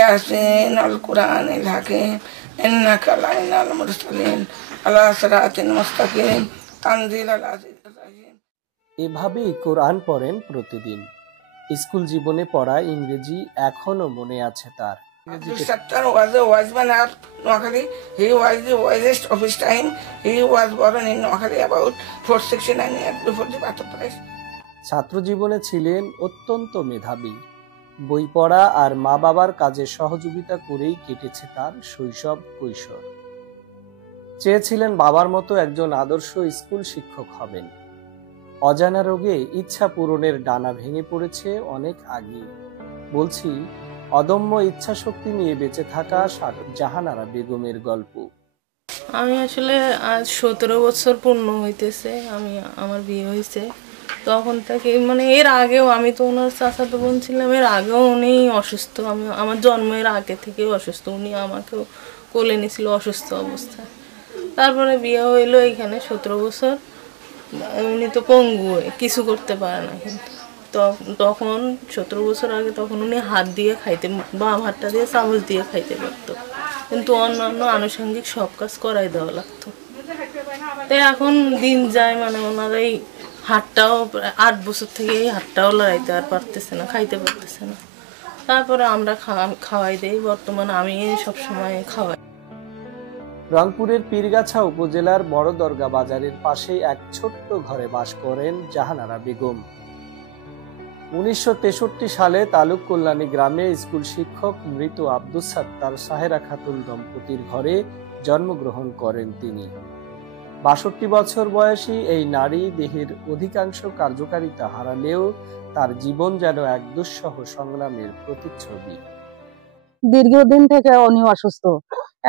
ياسين القرآن الحكيم إنك لمن المرسلين على صراط مستقيم تنزيل العزيز الرحيم। এভাবেই কোরআন পড়েন প্রতিদিন। স্কুল জীবনে পড়া ইংরেজি এখনো মনে আছে তার। Abdul Sattar was the watchman of Noakhali. He was the wisest of his time. He was born in Noakhali about 469 years before the birth of Christ. ছাত্র জীবনে ছিলেন অত্যন্ত মেধাবী। বই পড়া আর মা বাবার কাজে সহযোগিতা করেই কেটেছে তার শৈশব কৈশোর। চেয়েছিলেন বাবার মতো একজন আদর্শ স্কুল শিক্ষক হবেন। অজানা রোগে ইচ্ছা পূরণের ডানা ভেঙে পড়েছে অনেক আগে। বলছি অদম্য ইচ্ছা শক্তি নিয়ে বেঁচে থাকা জাহানারা বেগমের গল্প। আমি আসলে আজ 17 বছর পূর্ণ হইতেছে আমার বিয়ে হয়েছে। তখন থেকে এর আগেও আমি তো ওনার চাচাতো বোন ছিলাম, এর আগেও উনি অসুস্থ। আমার জন্মের আগে থেকে অসুস্থ, উনি আমাকেও কোলে নিয়েছিল অসুস্থ অবস্থায়। তারপরে বিয়ে হইলো এখানে 17 বছর। উনি তো পঙ্গু, কিছু করতে পারে না। কিন্তু তখন 17 বছর আগে তখন উনি হাত দিয়ে খাইতে, বাম হাতটা দিয়ে চামচ দিয়ে খাইতে পারতো, কিন্তু অন্যান্য আনুষঙ্গিক সব কাজ করাই দেওয়া লাগতো। তাই এখন দিন যায়, ওনার এই হাতটাও 8 বছর থেকে এই হাতটাও লড়াইতে আর পারতেছে না, খাইতে পারতেছে না। তারপরে আমরা খাওয়াই দেই, বর্তমানে আমি সবসময় খাওয়াই। রংপুরের পীরগাছা উপজেলার বড় দরগা বাজারের পাশে এক ছোট্ট ঘরে বাস করেন জাহানারা বেগম। 1963 সালে তালুক কল্যাণী গ্রামে স্কুল শিক্ষক মৃত আব্দুল সাত্তার সাহেরা খাতুন দম্পতির ঘরে জন্মগ্রহণ করেন তিনি। 62 বছর বয়সী এই নারী দেহের অধিকাংশ কার্যকারিতা হারালেও তার জীবন যেন এক দুঃসহ সংগ্রামের প্রতিচ্ছবি। দীর্ঘদিন থেকে উনি অসুস্থ,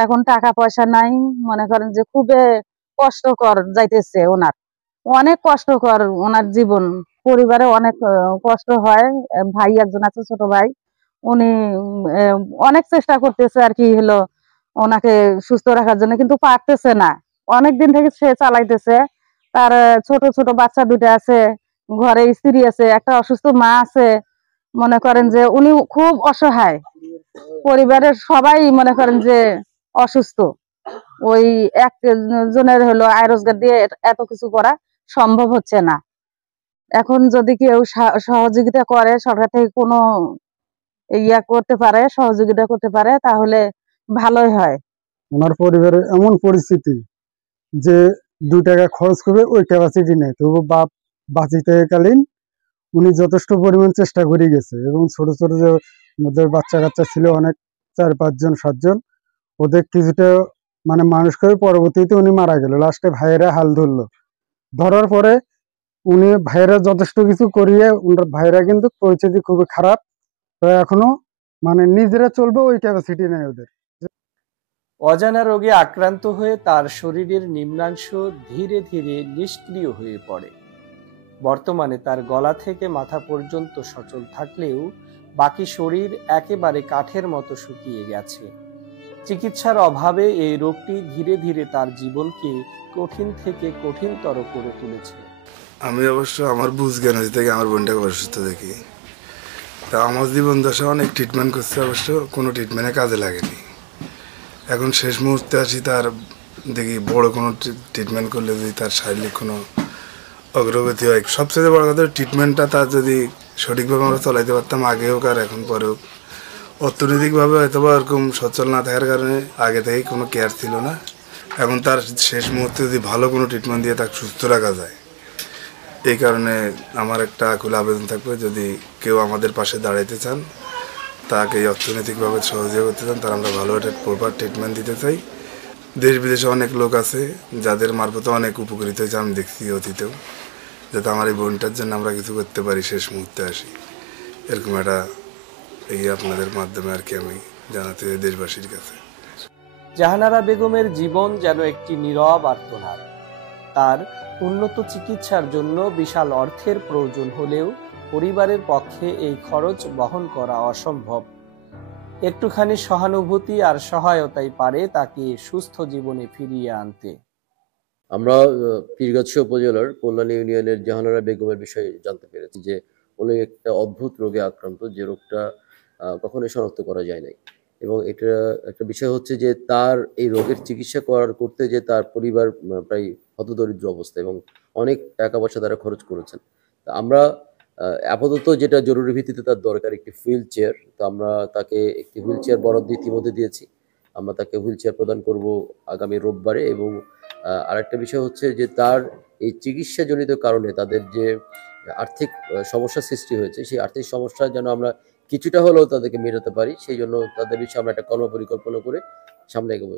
এখন টাকা পয়সা নাই, মনে করেন যে খুবই কষ্টকর যাইতেছে ওনার, অনেক কষ্টকর ওনার জীবন। পরিবারে অনেক কষ্ট হয়। ভাই একজন আছে, ছোট ভাই, উনি অনেক চেষ্টা করতেছে আর কি হলো ওনাকে সুস্থ রাখার জন্য, কিন্তু পারতেছে না। অনেক দিন থেকে সে চালাইতেছে। তার ছোট ছোট বাচ্চা দুটো আছে, ঘরে স্ত্রী আছে, একটা অসুস্থ মা আছে। মনে করেন যে উনি খুব অসহায়, পরিবারের সবাই মনে করেন যে অসুস্থ। ওই একজনের হলো আয় রোজগার দিয়ে এত কিছু করা সম্ভব হচ্ছে না। এখন যদি কেউ সহযোগিতা করে, সরকার থেকে কোনো করতে পারে, সহযোগিতা করতে পারে, তাহলে ভালোই হয়। ওনার পরিবারের এমন পরিস্থিতি যে 2 টাকা খরচ করবে ওই ক্যাপাসিটি নেই, তবু বাপ বাঁচিতেকালীন উনি যথেষ্ট পরিমাণ চেষ্টা করে গেছে। এবং ছোট ছোট যে ওদের বাচ্চা কাচ্চা ছিল অনেক, 4-5 জন 7 জন, ওদের কিছুটা মানুষ করে পরবর্তীতে উনি মারা গেল। লাস্টে ভাইয়েরা হাল ধরার পরে উনি ভাইয়েরা যথেষ্ট কিছু করিয়ে, ভাইয়েরা কিন্তু পরিস্থিতি খুবই খারাপ। তো এখনো নিজেরা চলবে ওই ক্যাপাসিটি নেই ওদের। অজানা রোগে আক্রান্ত হয়ে তার শরীরের নিম্নাংশ ধীরে ধীরে নিষ্ক্রিয় হয়ে পড়ে। বর্তমানে তার গলা থেকে মাথা পর্যন্ত সচল থাকলেও বাকি শরীর একেবারে কাঠের মতো শুকিয়ে গেছে। চিকিৎসার অভাবে এই রোগটি ধীরে ধীরে তার জীবনকে কঠিন থেকে কঠিনতর করে তুলেছে। আমি অবশ্য আমার বুঝ জ্ঞান থেকে আমার বোনটাকে অসুস্থ দেখি, তা আমার জীবন দশা অনেক ট্রিটমেন্ট করছে, অবশ্য কোনো ট্রিটমেন্টে কাজে লাগেনি। এখন শেষ মুহূর্তে আসি, তার দেখি বড় কোনো ট্রিটমেন্ট করলে যদি তার শারীরিক কোনো অগ্রগতি হয়। সবচেয়ে বড় কথা ট্রিটমেন্টটা তার যদি সঠিকভাবে আমরা চলাইতে পারতাম, আগে হোক আর এখন পরে হোক। অর্থনৈতিকভাবে হয়তো বা এরকম সচ্ছল না থাকার কারণে আগে থেকেই কোনো কেয়ার ছিল না। এখন তার শেষ মুহূর্তে যদি ভালো কোনো ট্রিটমেন্ট দিয়ে তাকে সুস্থ রাখা যায়, এই কারণে আমার একটা আকুল আবেদন থাকবে, যদি কেউ আমাদের পাশে দাঁড়াইতে চান, তাকে অর্থনৈতিকভাবে সহযোগিতা করতে চান, তার আমরা ভালো একটা প্রপার ট্রিটমেন্ট দিতে চাই। দেশ বিদেশে অনেক লোক আছে যাদের মারফতে অনেক উপকৃত হয়েছে, আমি দেখছি অতীতেও, যাতে আমার এই বোনটার জন্য আমরা কিছু করতে পারি, শেষ মুহূর্তে আসি, এরকম একটা আপনাদের মাধ্যমে আর কি আমি জানাতে চাই দেশবাসীর কাছে। জাহানারা বেগমের জীবন যেন একটি নীরব আর্তনাদ। তার উন্নত চিকিৎসার জন্য বিশাল অর্থের প্রয়োজন হলেও পরিবারের পক্ষে এই খরচ বহন করা অসম্ভব। একটুখানি সহানুভূতি আর সহায়তাই পারে তাকে সুস্থ জীবনে ফিরিয়ে আনতে। আমরা পীরগাছা উপজেলার কল্যাণী ইউনিয়নের জাহানারা বেগমের বিষয়ে জানতে পেরেছি যে উনি একটা অদ্ভুত রোগে আক্রান্ত, যে রোগটা কখনোই শনাক্ত করা যায় নাই। এবং এটা একটা বিষয় হচ্ছে যে তার এই রোগের চিকিৎসা করতে যে তার পরিবার প্রায় হতদরিদ্র অবস্থা এবং অনেক টাকা পয়সা তারা খরচ করেছেন। তা আমরা আপাতত যেটা জরুরি ভিত্তিতে তার দরকার একটি হুইল চেয়ার। তো আমরা তাকে একটি হুইল চেয়ার বরাদ্দ ইতিমধ্যে দিয়েছি। আমরা তাকে হুইল চেয়ার প্রদান করব আগামী রোববারে। এবং আরেকটা বিষয় হচ্ছে যে তার এই চিকিৎসাজনিত কারণে তাদের যে আর্থিক সমস্যা সৃষ্টি হয়েছে, সেই আর্থিক সমস্যা যেন আমরা কিছুটা হলেও তাদেরকে মেটাতে পারি, সেই জন্য তাদের বিষয়ে আমরা একটা কর্মপরিকল্পনা করে সামনে এগোবো।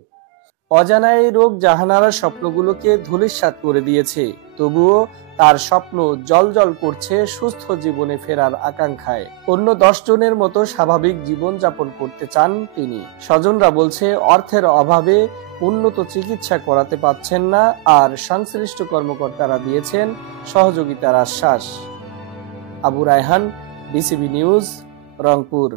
অজানা এই রোগ জাহানারার স্বপ্নগুলোকে ধূলিসাৎ করে দিয়েছে, তবুও তার স্বপ্ন জ্বলজ্বল করছে সুস্থ জীবনে ফেরার আকাঙ্ক্ষায়। অন্য 10 জনের মতো স্বাভাবিক জীবন যাপন করতে চান তিনি। স্বজনরা বলছে অর্থের অভাবে উন্নত চিকিৎসা করাতে পারছেন না, আর সংশ্লিষ্ট কর্মকর্তারা দিয়েছেন সহযোগিতার আশ্বাস। Abu Raihan, BCB news, Rangpur.